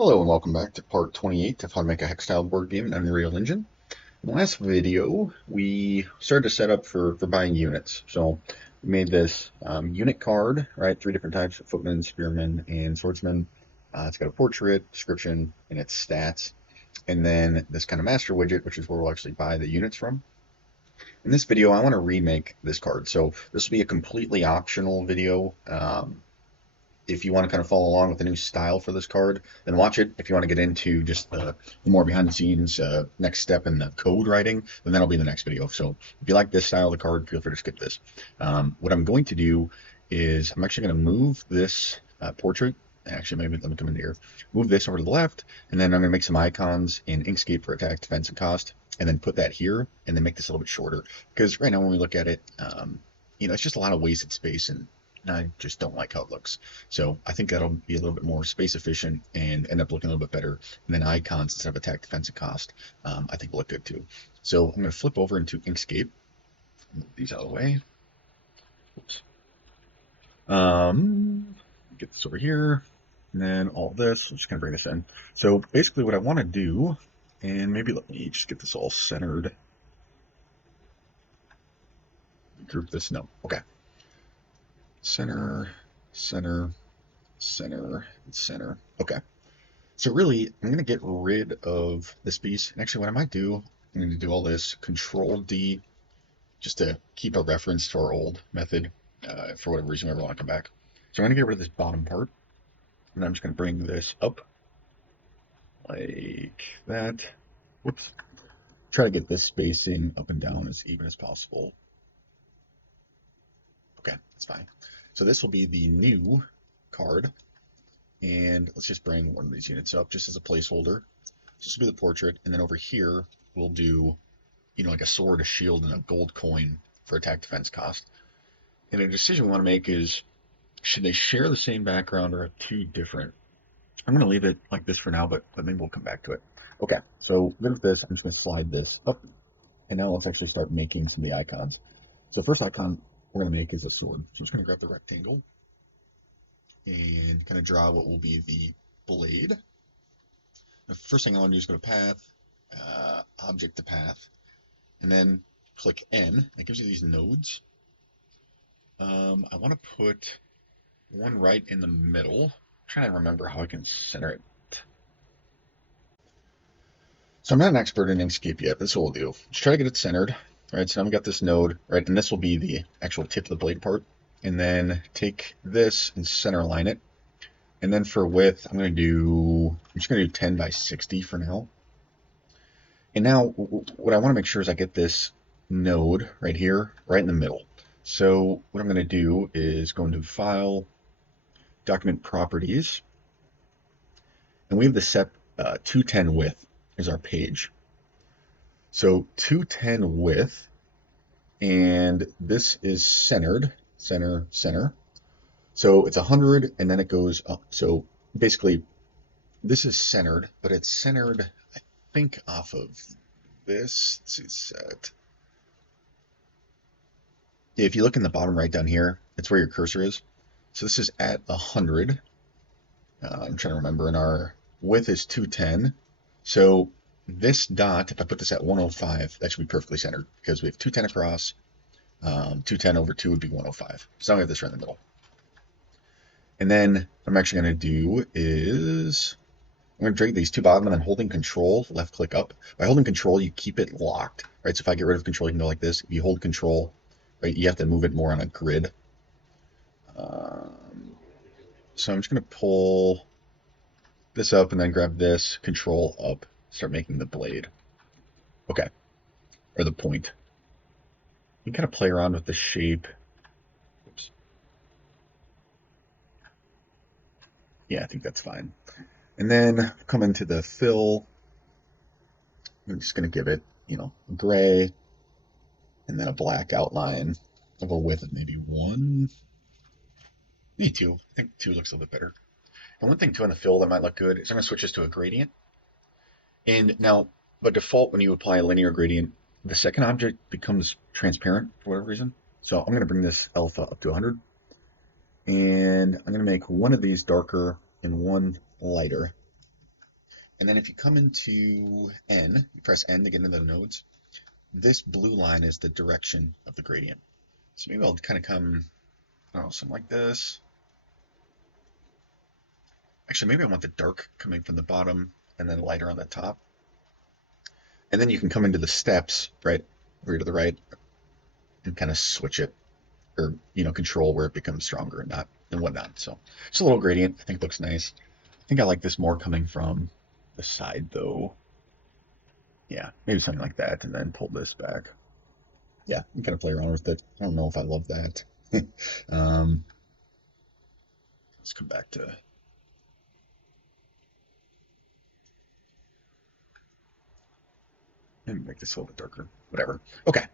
Hello and welcome back to part 28 of how to make a HexTile board game in Unreal Engine. In the last video, we started to set up for buying units. So we made this unit card, right? Three different types of footmen, spearmen, and swordsmen. It's got a portrait, description, and its stats. And then this kind of master widget, which is where we'll actually buy the units from. In this video, I want to remake this card. So this will be a completely optional video. If you want to kind of follow along with the new style for this card, then watch it. If you want to get into just the more behind the scenes next step in the code writing, then that'll be the next video. So if you like this style of the card, feel free to skip this. What I'm going to do is I'm actually going to move this portrait. Actually, maybe let me come in here. Move this over to the left, and then I'm going to make some icons in Inkscape for attack, defense, and cost, and then put that here, and then make this a little bit shorter. Because right now when we look at it, it's just a lot of wasted space, and I just don't like how it looks. So I think that'll be a little bit more space efficient and end up looking a little bit better. And then icons instead of attack, defense, and cost, I think will look good too. So I'm going to flip over into Inkscape. Move these out of the way. Oops. Get this over here. And then all this, I'm just going to bring this in. So basically what I want to do, and maybe let me just get this all centered. Group this, no, okay. Center, center, center, center. Okay. So really, I'm going to get rid of this piece. And actually, what I might do, I'm going to do all this Control D, just to keep a reference to our old method for whatever reason I ever want to come back. So I'm going to get rid of this bottom part. And I'm just going to bring this up like that. Whoops. Try to get this spacing up and down as even as possible. Okay, that's fine. So this will be the new card. And let's just bring one of these units up just as a placeholder. So this will be the portrait. And then over here, we'll do, like a sword, a shield, and a gold coin for attack, defense, cost. And a decision we want to make is, should they share the same background or are two different? I'm going to leave it like this for now, but maybe we'll come back to it. Okay, so good with this. I'm just going to slide this up. And now let's actually start making some of the icons. So first icon we're going to make is a sword. So I'm just going to grab the rectangle and kind of draw what will be the blade. The first thing I want to do is go to path, object to path, and then click N. It gives you these nodes. I want to put one right in the middle. I'm trying to remember how I can center it. So I'm not an expert in Inkscape yet. This is what we'll do. Just try to get it centered. Right, so now we got this node, right, and this will be the actual tip of the blade part. And then take this and center align it. And then for width, I'm just going to do 10 by 60 for now. And now what I want to make sure is I get this node right here, right in the middle. So what I'm going to do is go into File, Document Properties, and we have the set 210 width is our page. So 210 width, and this is centered, center, center. So it's 100, and then it goes up. So basically, this is centered, but it's centered, I think, off of this. Let's see, set. If you look in the bottom right down here, it's where your cursor is. So this is at 100. I'm trying to remember, and our width is 210. So this dot, if I put this at 105, that should be perfectly centered because we have 210 across. 210 over 2 would be 105. So now we have this right in the middle. And then what I'm actually going to do is I'm going to drag these two bottom and then holding Control, left click up. By holding Control, you keep it locked, right? So if I get rid of Control, you can go like this. If you hold Control, right, you have to move it more on a grid. So I'm just going to pull this up and then grab this, Control up, start making the blade. Okay, or the point. You can kind of play around with the shape. Oops. Yeah, I think that's fine. And then come into the fill. I'm just going to give it, gray, and then a black outline of a width of maybe 1, maybe 2. I think 2 looks a little bit better. And one thing too on the fill that might look good is I'm going to switch this to a gradient. And now, by default, when you apply a linear gradient, the second object becomes transparent for whatever reason. So I'm going to bring this alpha up to 100. And I'm going to make one of these darker and one lighter. And then if you come into N, you press N to get into the nodes, this blue line is the direction of the gradient. So maybe I'll kind of come, I don't know, something like this. Actually, maybe I want the dark coming from the bottom and then lighter on the top. And then you can come into the steps, right, over to the right, and kind of switch it, or control where it becomes stronger and not and whatnot. So it's a little gradient. I think it looks nice. I think I like this more coming from the side though. Yeah, maybe something like that, and then pull this back. Yeah, you kind of play around with it. I don't know if I love that. um, let's come back to. Maybe make this a little bit darker. Whatever. Okay.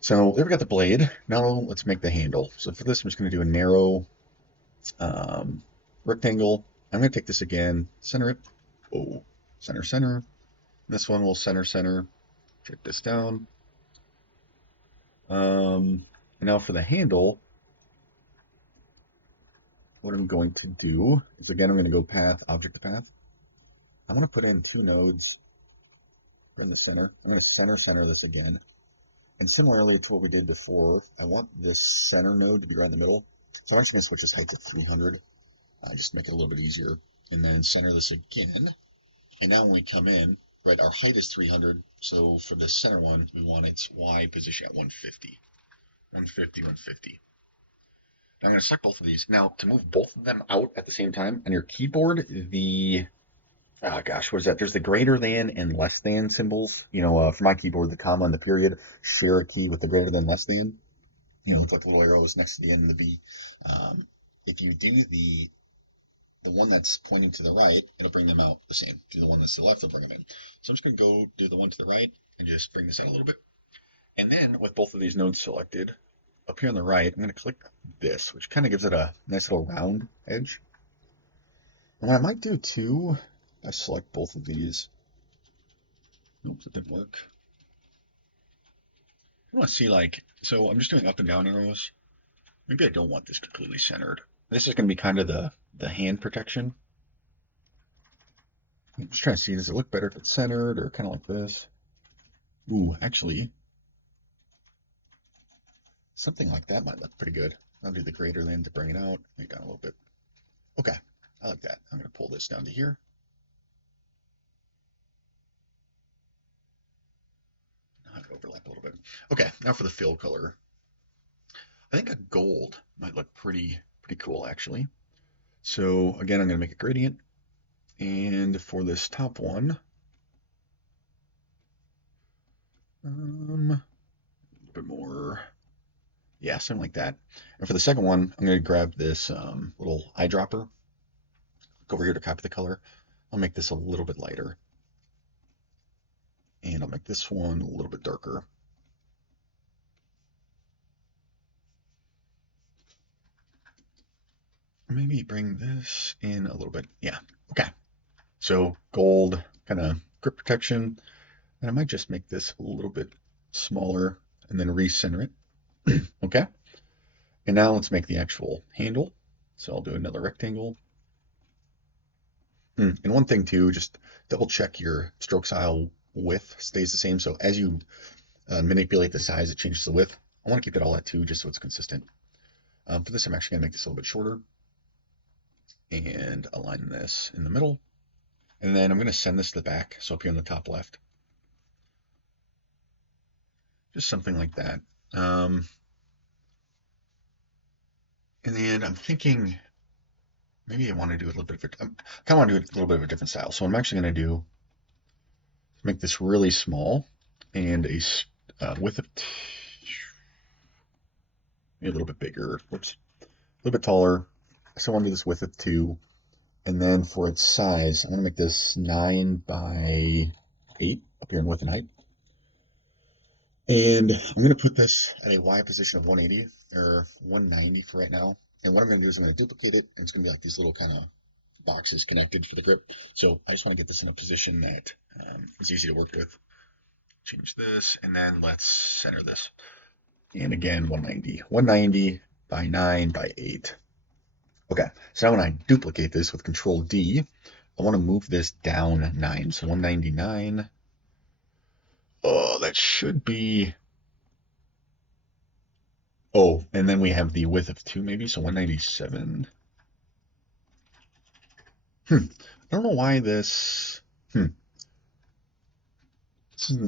So there we got the blade. Now let's make the handle. So for this, I'm just going to do a narrow rectangle. I'm going to take this again, center it. Oh, center, center. This one will center, center. Check this down. And now for the handle, what I'm going to do is, again, I'm going to go path, object to path. I'm going to put in 2 nodes in the center. I'm going to center this again. And similarly to what we did before, I want this center node to be right in the middle. So I'm actually going to switch this height to 300, just to make it a little bit easier. And then center this again. And now when we come in, right, our height is 300. So for the center one, we want its Y position at 150. 150, 150. I'm going to select both of these. Now, to move both of them out at the same time, on your keyboard, oh gosh, what is that? There's the greater than and less than symbols. For my keyboard, the comma and the period share a key with the greater than, less than. It's like little arrows next to the N and the V. If you do the one that's pointing to the right, it'll bring them out the same. Do the one that's to the left, it'll bring them in. So I'm just going to go do the one to the right and just bring this out a little bit. And then with both of these nodes selected, up here on the right, I'm going to click this, which kind of gives it a nice little round edge. And what I might do too, I select both of these. Oops, it didn't work. I want to see, so I'm just doing up and down arrows. Maybe I don't want this completely centered. This is going to be kind of the hand protection. I'm just trying to see, does it look better if it's centered or kind of like this? Ooh, actually, something like that might look pretty good. I'll do the greater than to bring it out, make it down a little bit. Okay, I like that. I'm going to pull this down to here. I'll have it overlap a little bit. Okay, now for the fill color. I think a gold might look pretty cool, actually. So again, I'm going to make a gradient. And for this top one, a little bit more, yeah, something like that. And for the second one, I'm going to grab this little eyedropper. Go over here to copy the color. I'll make this a little bit lighter. And I'll make this one a little bit darker. Maybe bring this in a little bit. Yeah, okay. So gold, kind of grip protection. And I might just make this a little bit smaller and then recenter it. Okay. And now let's make the actual handle. So I'll do another rectangle. And one thing too, just double check your stroke style width stays the same. So as you manipulate the size, it changes the width. I want to keep it all at 2 just so it's consistent. For this, I'm actually going to make this a little bit shorter and align this in the middle. And then I'm going to send this to the back. So up here on the top left, just something like that. And then I'm thinking maybe I want to do a little bit of I kind of want to do a little bit of a different style. So what I'm actually going to do is make this really small and a width of maybe a little bit bigger. Whoops, a little bit taller. I still want to do this width of 2. And then for its size, I'm going to make this 9 by 8 up here in width and height. And I'm going to put this at a Y position of 180 or 190 for right now. And what I'm going to do is I'm going to duplicate it, and it's going to be like these little kind of boxes connected for the grip. So I just want to get this in a position that is easy to work with. Change this, and then let's center this. And again, 190. 190 by 9 by 8. Okay, so now when I duplicate this with Control D, I want to move this down 9, so 199. Oh, that should be. Oh, and then we have the width of 2 maybe, so 197. I don't know why this isn't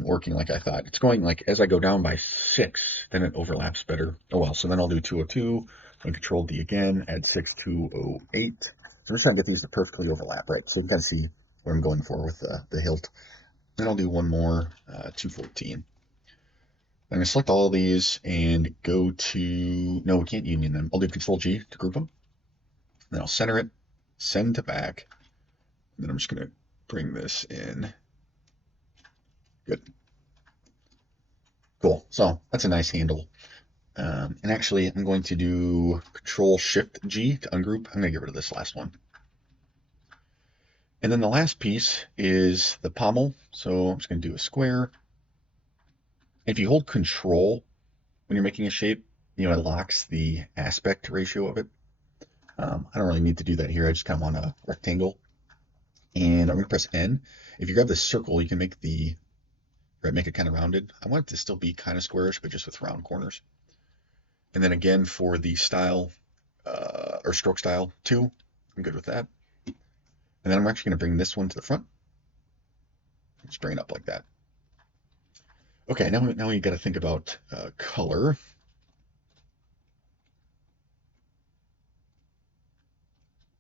working like I thought. It's going like as I go down by 6, then it overlaps better. Oh well, so then I'll do 202, and Control D again, add 6208. So I'm just trying to get these to perfectly overlap, right? So you have got to see what I'm going for with the hilt. Then I'll do one more, 214. I'm going to select all of these and go to, no, we can't union them. I'll do Control G to group them. Then I'll center it, send to back. And then I'm just going to bring this in. Good. Cool. So that's a nice handle. And actually, I'm going to do Control Shift G to ungroup. I'm going to get rid of this last one. And then the last piece is the pommel. So I'm just going to do a square. If you hold Control when you're making a shape, it locks the aspect ratio of it. I don't really need to do that here. I just kind of want a rectangle. And I'm going to press N. If you grab this circle, you can make make it kind of rounded. I want it to still be kind of squarish, but just with round corners. And then again for the style, or stroke style 2, I'm good with that. And then I'm actually going to bring this one to the front. Just bring it up like that. Okay, now you got to think about color.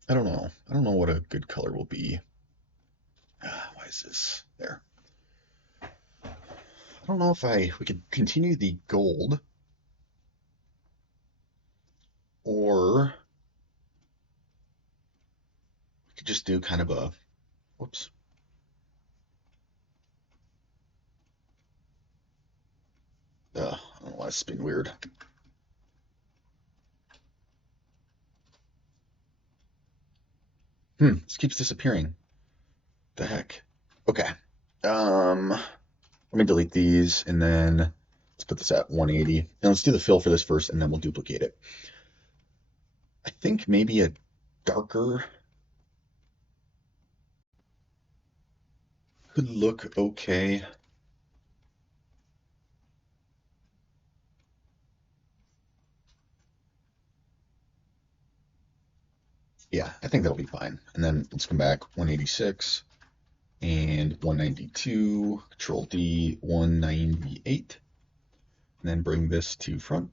I don't know. I don't know what a good color will be. Why is this there? I don't know if we could continue the gold, or we could just do kind of a, whoops. I don't know why it's been weird. This keeps disappearing. The heck? Okay. Let me delete these, and then let's put this at 180. And let's do the fill for this first, and then we'll duplicate it. I think maybe a darker could look okay. Yeah, I think that'll be fine. And then let's come back 186 and 192, Control D, 198, and then bring this to front.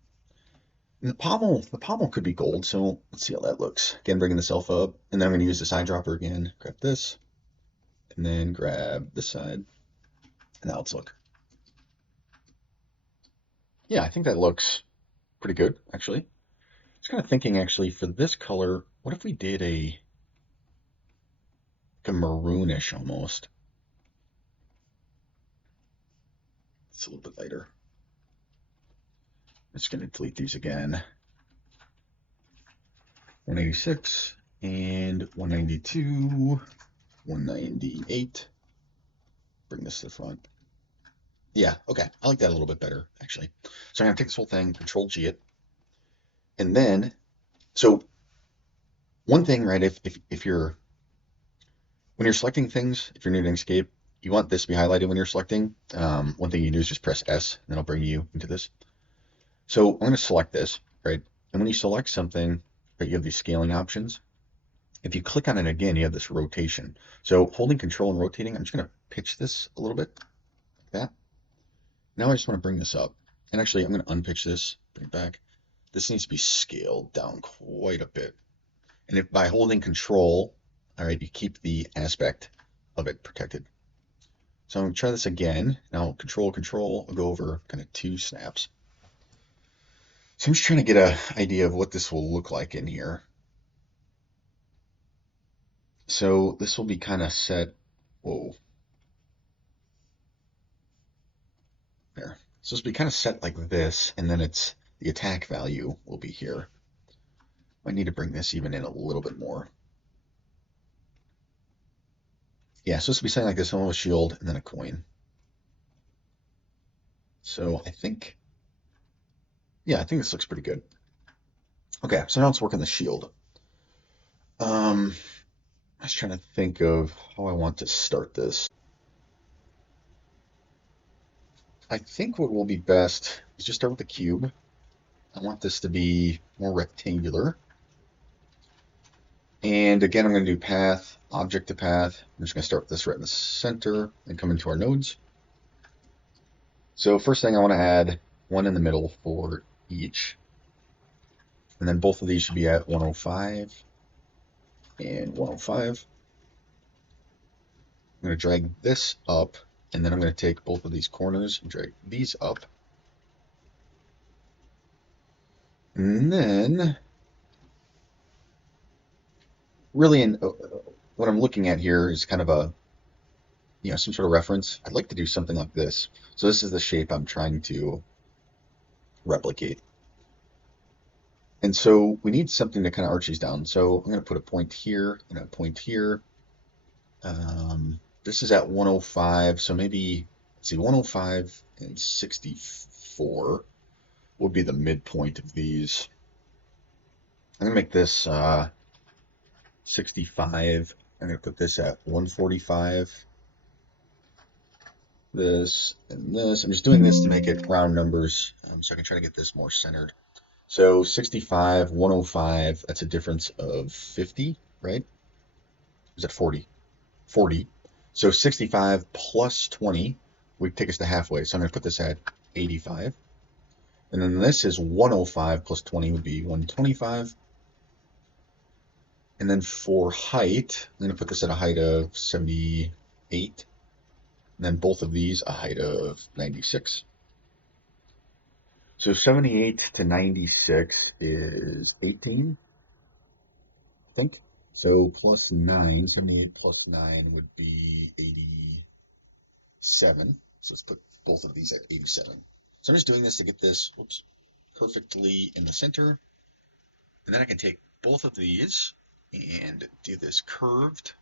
And the pommel could be gold, so let's see how that looks. Again, bringing this alpha up, and then I'm going to use the side dropper again. Grab this, and then grab this side, and now let's look. Yeah, I think that looks pretty good, actually. I was kind of thinking, actually, for this color, what if we did like a maroonish almost? It's a little bit lighter. I'm just going to delete these again. 186 and 192, 198. Bring this to the front. Yeah, okay. I like that a little bit better, actually. So I'm going to take this whole thing, Control G it. And then, so one thing, right, if you're, when you're selecting things, if you're new to Inkscape, you want this to be highlighted when you're selecting. One thing you do is just press S, and it'll bring you into this. So I'm going to select this, right? And when you select something, right, you have these scaling options. If you click on it again, you have this rotation. So holding Control and rotating, I'm just going to pitch this a little bit, like that. Now I just want to bring this up. And actually, I'm going to unpitch this, bring it back. This needs to be scaled down quite a bit. And if by holding Control, all right, you keep the aspect of it protected. So I'm going to try this again. Now, Control, Control, I'll go over kind of 2 snaps. So I'm just trying to get an idea of what this will look like in here. So this will be kind of set, whoa. There. So this will be kind of set like this, and then the attack value will be here. I need to bring this even in a little bit more. Yeah, so this will be something like this, a shield, and then a coin. So I think this looks pretty good. Okay, so now let's work on the shield. was trying to think of how I want to start this. I think what will be best is just start with the cube. I want this to be more rectangular. And again, I'm going to do path, object to path. I'm just going to start with this right in the center and come into our nodes. So first thing I want to add one in the middle for each. And then both of these should be at 105 and 105. I'm going to drag this up, and then I'm going to take both of these corners and drag these up. And then, really, what I'm looking at here is kind of a, some sort of reference. I'd like to do something like this. So this is the shape I'm trying to replicate. And so we need something to kind of arch these down. So I'm going to put a point here and a point here. This is at 105, so maybe, let's see, 105 and 64 would be the midpoint of these. I'm going to make this 65. I'm going to put this at 145. This and this. I'm just doing this to make it round numbers, so I can try to get this more centered. So 65, 105, that's a difference of 50, right? Is that 40? 40. So 65 plus 20 would take us to halfway. So I'm going to put this at 85. And then this is 105 plus 20 would be 125. And then for height, I'm going to put this at a height of 78. And then both of these a height of 96. So 78 to 96 is 18, I think. So plus 9, 78 plus 9 would be 87. So let's put both of these at 87. So I'm just doing this to get this, perfectly in the center. And then I can take both of these and do this curved.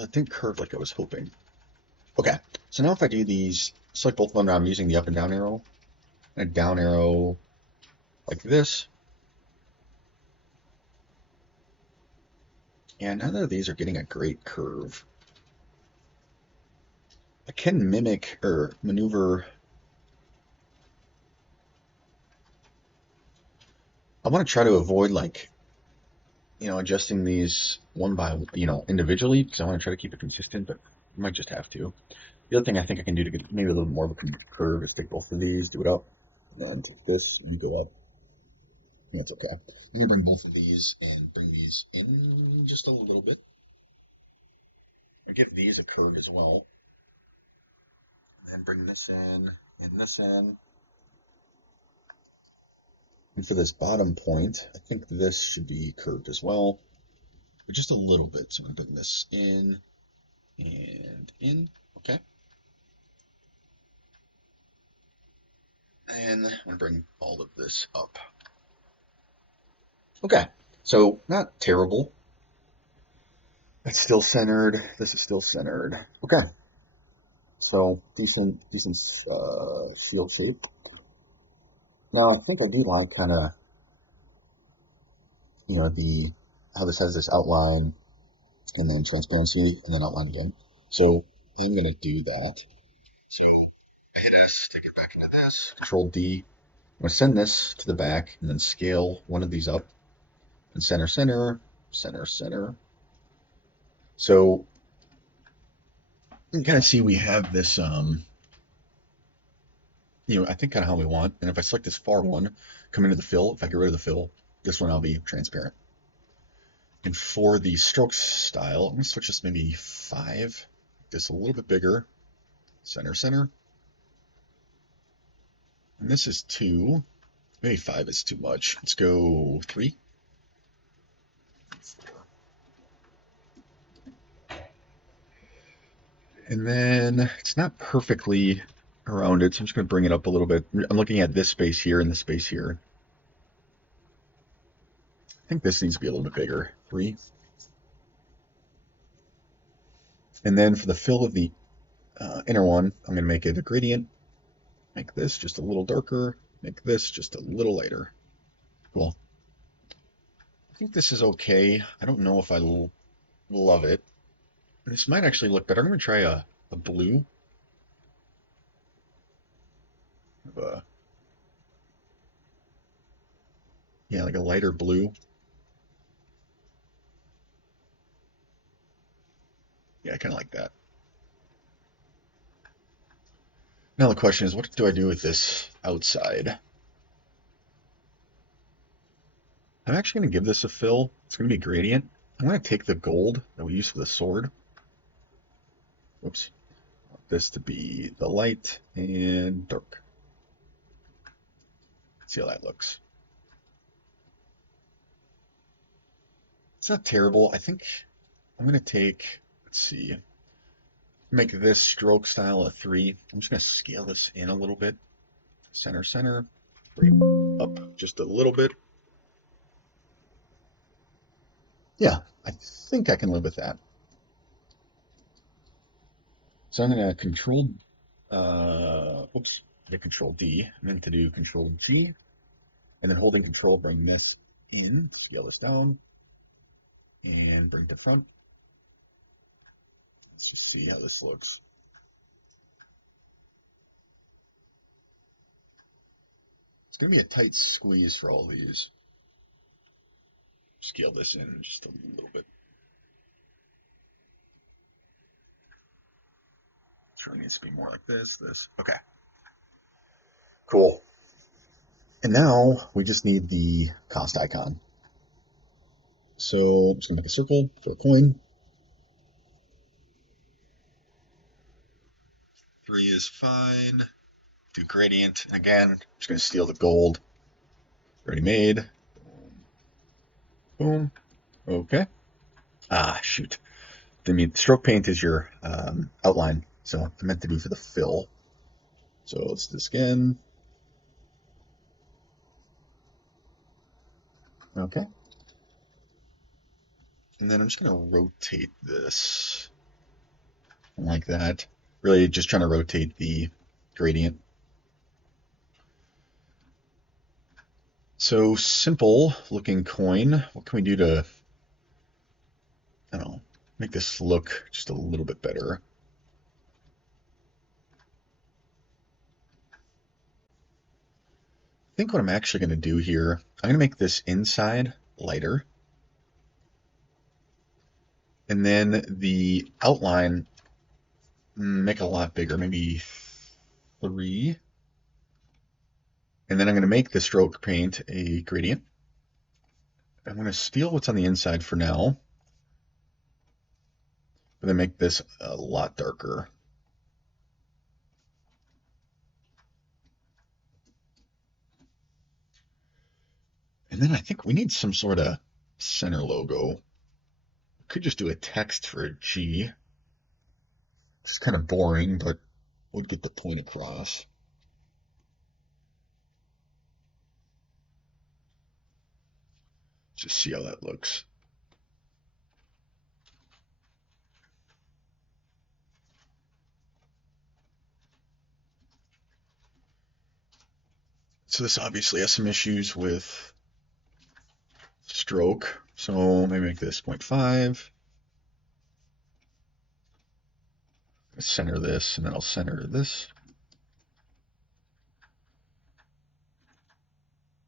I think curved like I was hoping. Okay, so now if I do these, select both of them, I'm using the up and down arrow, and a down arrow like this. And none of these are getting a great curve. I can mimic or maneuver. I want to try to avoid adjusting these one by, individually, because I want to try to keep it consistent, but I might just have to. The other thing I think I can do to get maybe a little more of a curve is take both of these, do it up, and then take this and go up. I think that's okay. I'm going to bring both of these and bring these in just a little bit. I give these a curve as well. And then bring this in and this in. And for this bottom point, I think this should be curved as well, but just a little bit. So I'm going to bring this in and in. Okay. And I'm going to bring all of this up. Okay, so not terrible. It's still centered. This is still centered. Okay, so decent shield shape. Now I think I do like kind of, how this has this outline and then transparency and then outline again. So I'm gonna do that. So hit S to get back into this. Control D. I'm gonna send this to the back and then scale one of these up and center, center, center, center. So you can kind of see we have this, I think kind of how we want. And if I select this far one, come into the fill, if I get rid of the fill, this one I'll be transparent. And for the stroke style, I'm going to switch this maybe 5, this a little bit bigger, center, center. And this is 2, maybe 5 is too much. Let's go 3. And then it's not perfectly around it, so I'm just going to bring it up a little bit. I'm looking at this space here and this space here. I think this needs to be a little bit bigger, 3. And then for the fill of the inner one, I'm going to make it a gradient. Make this just a little darker. Make this just a little lighter. Cool. I think this is okay. I don't know if I love it. This might actually look better. I'm going to try a blue. Yeah, like a lighter blue. Yeah, I kind of like that. Now the question is, what do I do with this outside? I'm actually going to give this a fill. It's going to be gradient. I'm going to take the gold that we use for the sword. Whoops. I want this to be the light and dark. Let's see how that looks. It's not terrible. I think I'm going to take, let's see, make this stroke style a 3. I'm just going to scale this in a little bit. Center, center. Bring it up just a little bit. Yeah, I think I can live with that. So I'm going to control, whoops, hit control D. I meant to do control G. And then holding control, bring this in, scale this down, and bring to front. Let's just see how this looks. It's going to be a tight squeeze for all these. Scale this in just a little bit. Sure needs to be more like this. Okay. Cool. And now we just need the cost icon. So I'm just going to make a circle for a coin. 3 is fine. Do gradient. And again, I'm just going to steal the gold. Already made. Boom. Okay. Ah, shoot. I mean, stroke paint is your outline. So I meant to do for the fill. So let's do this again. Okay. And then I'm just going to rotate this like that. Really just trying to rotate the gradient. So simple looking coin. What can we do to, I don't know, make this look just a little bit better? I think what I'm actually going to do here, I'm going to make this inside lighter. And then the outline, make it a lot bigger, maybe 3. And then I'm going to make the stroke paint a gradient. I'm going to steal what's on the inside for now. But then make this a lot darker. And then I think we need some sort of center logo. Could just do a text for a G. It's kind of boring, but would get the point across. Just see how that looks. So this obviously has some issues with stroke. So maybe make this 0.5. Center this, and then I'll center this.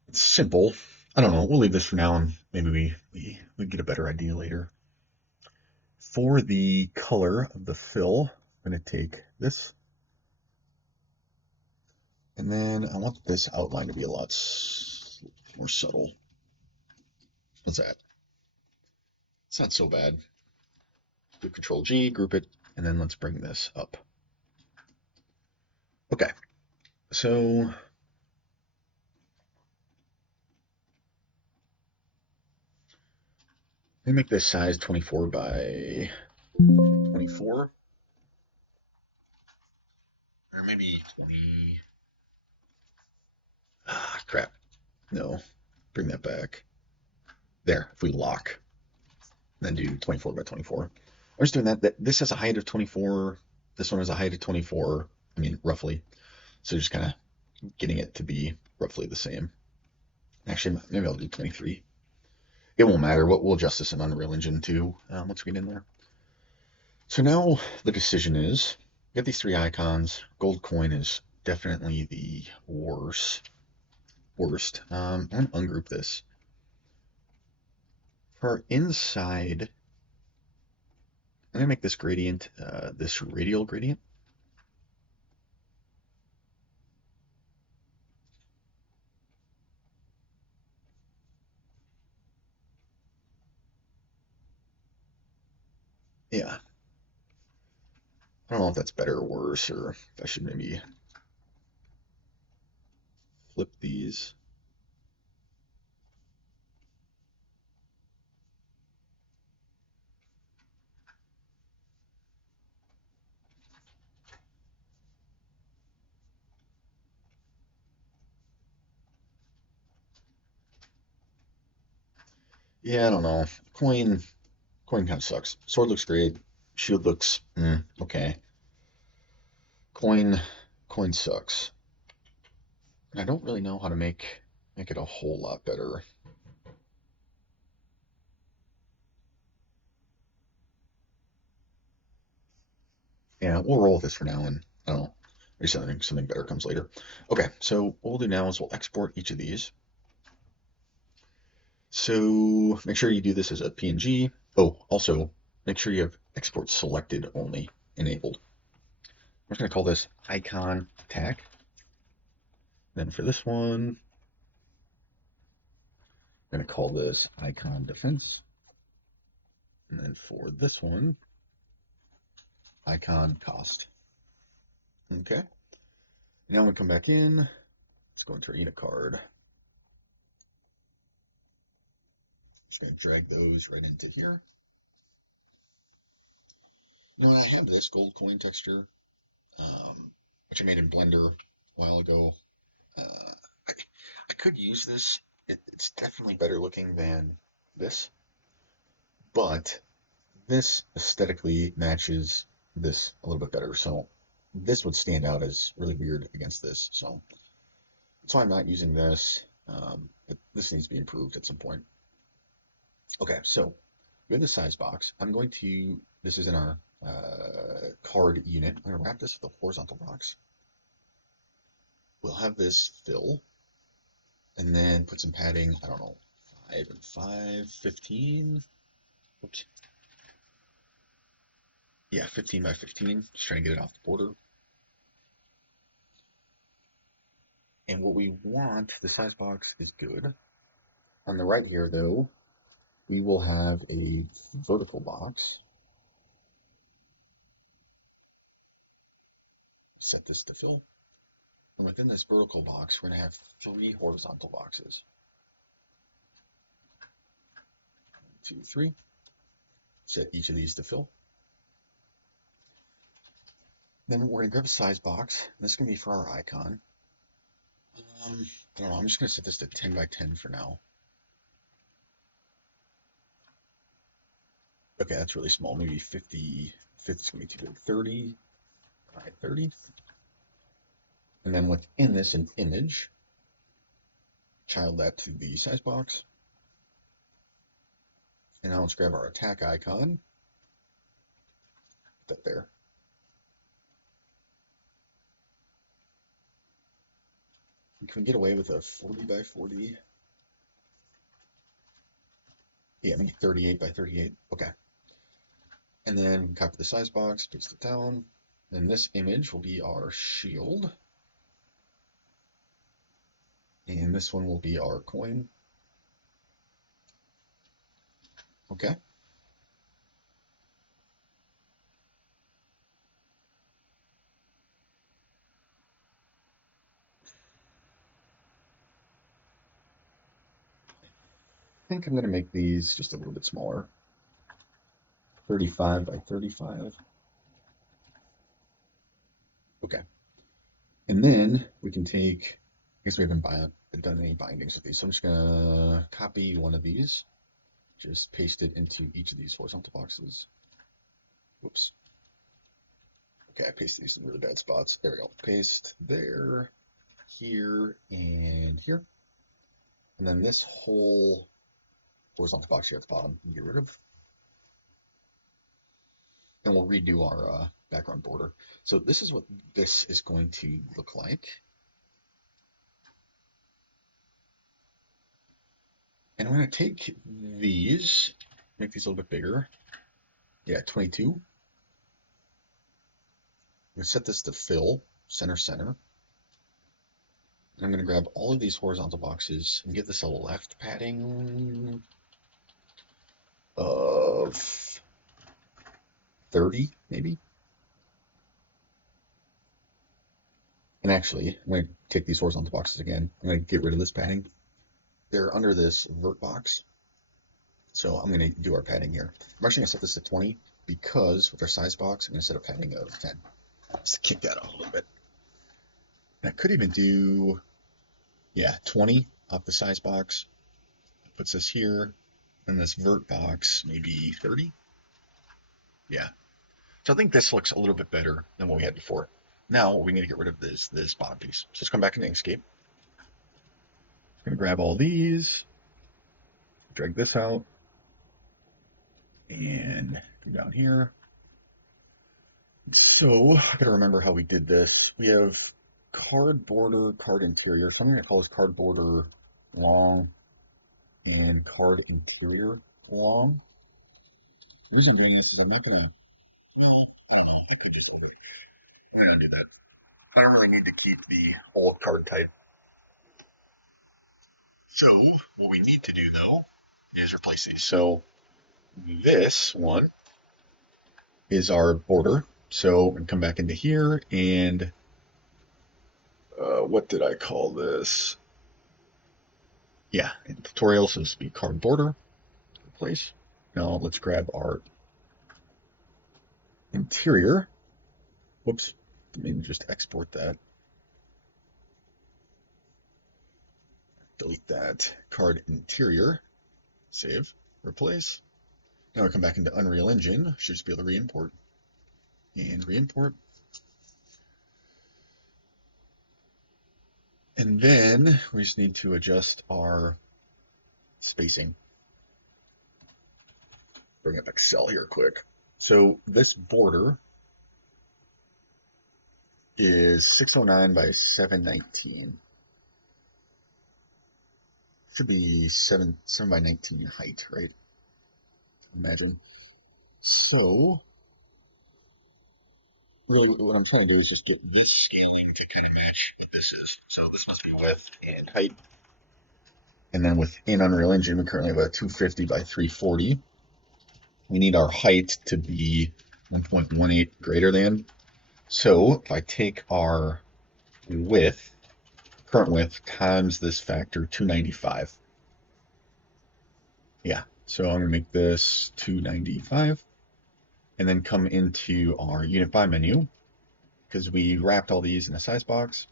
It's simple. I don't know. We'll leave this for now, and maybe we get a better idea later. For the color of the fill, I'm going to take this. And then I want this outline to be a lot more subtle. What's that? It's not so bad. Do Control G, group it, and then let's bring this up. Okay, so let me make this size 24 by 24. Or maybe 20. Ah, crap. No, bring that back. There, if we lock, then do 24 by 24. I'm just doing that. This has a height of 24. This one has a height of 24. I mean, roughly. So just kind of getting it to be roughly the same. Actually, maybe I'll do 23. it won't matter. We'll adjust this in Unreal Engine too once we get in there. So now the decision is, we got these three icons. Gold coin is definitely the worst. I'm going to ungroup this. For inside, I'm going to make this gradient, this radial gradient. Yeah. I don't know if that's better or worse, or if I should maybe flip these. Yeah, I don't know. Coin kind of sucks. Sword looks great. Shield looks okay. Coin, coin sucks. And I don't really know how to make it a whole lot better. Yeah, we'll roll with this for now, and I don't know. Maybe something better comes later. Okay, so what we'll do now is we'll export each of these. So make sure you do this as a PNG. Oh, also make sure you have export selected only enabled. I'm just going to call this icon attack. Then for this one, I'm going to call this icon defense. And then for this one, icon cost. Okay. Now we come back in. Let's go into our unit card. Just going to drag those right into here. You know what? I have this gold coin texture, which I made in Blender a while ago. I could use this. It's definitely better looking than this, but this aesthetically matches this a little bit better. So this would stand out as really weird against this. So that's why I'm not using this. But this needs to be improved at some point. Okay, so we have the size box. This is in our card unit. I'm going to wrap this with a horizontal box. We'll have this fill and then put some padding, I don't know, 5 and 5, 15. Oops. Yeah, 15 by 15. Just trying to get it off the border. And what we want, the size box is good. On the right here, though, we will have a vertical box. Set this to fill. And within this vertical box, we're going to have 3 horizontal boxes. 1, 2, 3. Set each of these to fill. Then we're going to grab a size box. This is going to be for our icon. I don't know. I'm just going to set this to 10 by 10 for now. Okay, that's really small. Maybe 50. 50 is going to be too big. 30. All right, 30. And then within this, an image. Child that to the size box. And now let's grab our attack icon. Put that there. Can we get away with a 40 by 40? Yeah, maybe 38 by 38. Okay. And then copy the size box, paste it down. Then this image will be our shield. And this one will be our coin. Okay. I think I'm going to make these just a little bit smaller. 35 by 35. Okay. And then we can take, I guess we haven't done any bindings with these, so I'm just going to copy one of these, just paste it into each of these horizontal boxes. Whoops. Okay, I pasted these in really bad spots. There we go. Paste there, here, and here. And then this whole horizontal box here at the bottom and get rid of. And we'll redo our background border. So this is what this is going to look like. And I'm going to take these, make these a little bit bigger. Yeah, 22. I'm going to set this to fill, center, center. And I'm going to grab all of these horizontal boxes and give this a left padding of 30, maybe. And actually, I'm going to take these horizontal boxes again. I'm going to get rid of this padding. They're under this vert box. So I'm going to do our padding here. I'm actually going to set this to 20 because with our size box, I'm going to set a padding of 10. Just to kick that off a little bit. And I could even do, yeah, 20 off the size box. Puts this here. And this vert box, maybe 30. Yeah. So I think this looks a little bit better than what we had before. Now we need to get rid of this bottom piece. So let's come back into Inkscape. I'm going to grab all these, drag this out, and go down here. So I gotta remember how we did this. We have card border, card interior. So I'm gonna call this card border long and card interior long. The reason I'm doing this is I'm not gonna, well, I don't know, I could just over. I'm gonna do that. I don't really need to keep the old card type. So what we need to do though is replace these. So this one is our border. So I'm gonna come back into here and what did I call this? Yeah, in tutorial, so this will be card border. Replace. Now let's grab our interior. Whoops, maybe just export that. Delete that. Card interior. Save. Replace. Now we come back into Unreal Engine. Should just be able to re-import. And re-import. And then we just need to adjust our spacing. Bring up Excel here quick. So this border is 609 by 719. Should be 7 by 19 height, right? Imagine. So really what I'm trying to do is just get this scaling to kind of match what this is. So this must be width and height. And then within Unreal Engine, we currently have a 250 by 340. We need our height to be 1.18 greater than. So if I take our width, current width, times this factor 295. Yeah, so I'm going to make this 295. And then come into our Unit Buy menu, because we wrapped all these in a size box.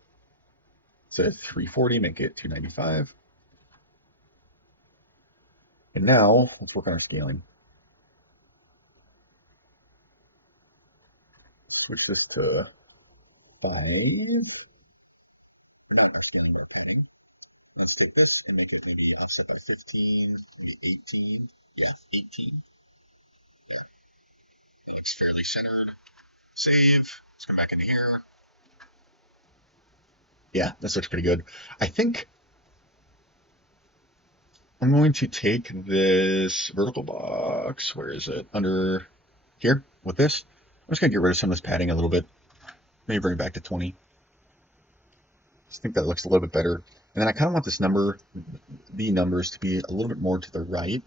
So 340, make it 295. And now let's work on our scaling. Switch this to 5. We're not in our scaling bar padding. Let's take this and make it maybe offset by 15, maybe 18. Yeah, 18. Looks fairly centered. Save. Let's come back into here. Yeah, this looks pretty good. I think I'm going to take this vertical box. Where is it? Under here with this. I'm just going to get rid of some of this padding a little bit. Maybe bring it back to 20. I think that looks a little bit better. And then I kind of want this number, the numbers, to be a little bit more to the right.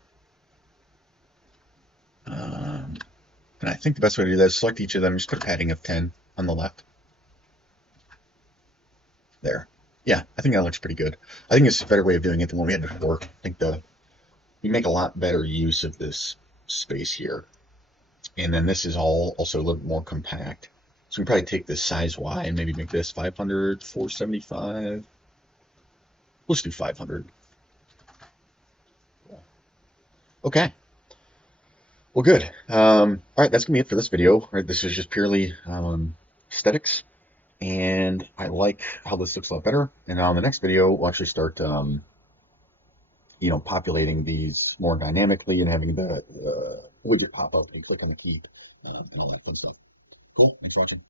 And I think the best way to do that is select each of them, just put a padding of 10 on the left. There. Yeah, I think that looks pretty good. I think it's a better way of doing it than what we had before. I think we make a lot better use of this space here. And then this is all also a little bit more compact. So we can probably take this size Y and maybe make this 500, 475. Let's do 500. Okay. Well, good. All right, that's gonna be it for this video. All right, this is just purely aesthetics, and I like how this looks a lot better. And on the next video, we'll actually start populating these more dynamically and having the widget pop up and you click on the key and all that fun stuff. Cool. Thanks for watching.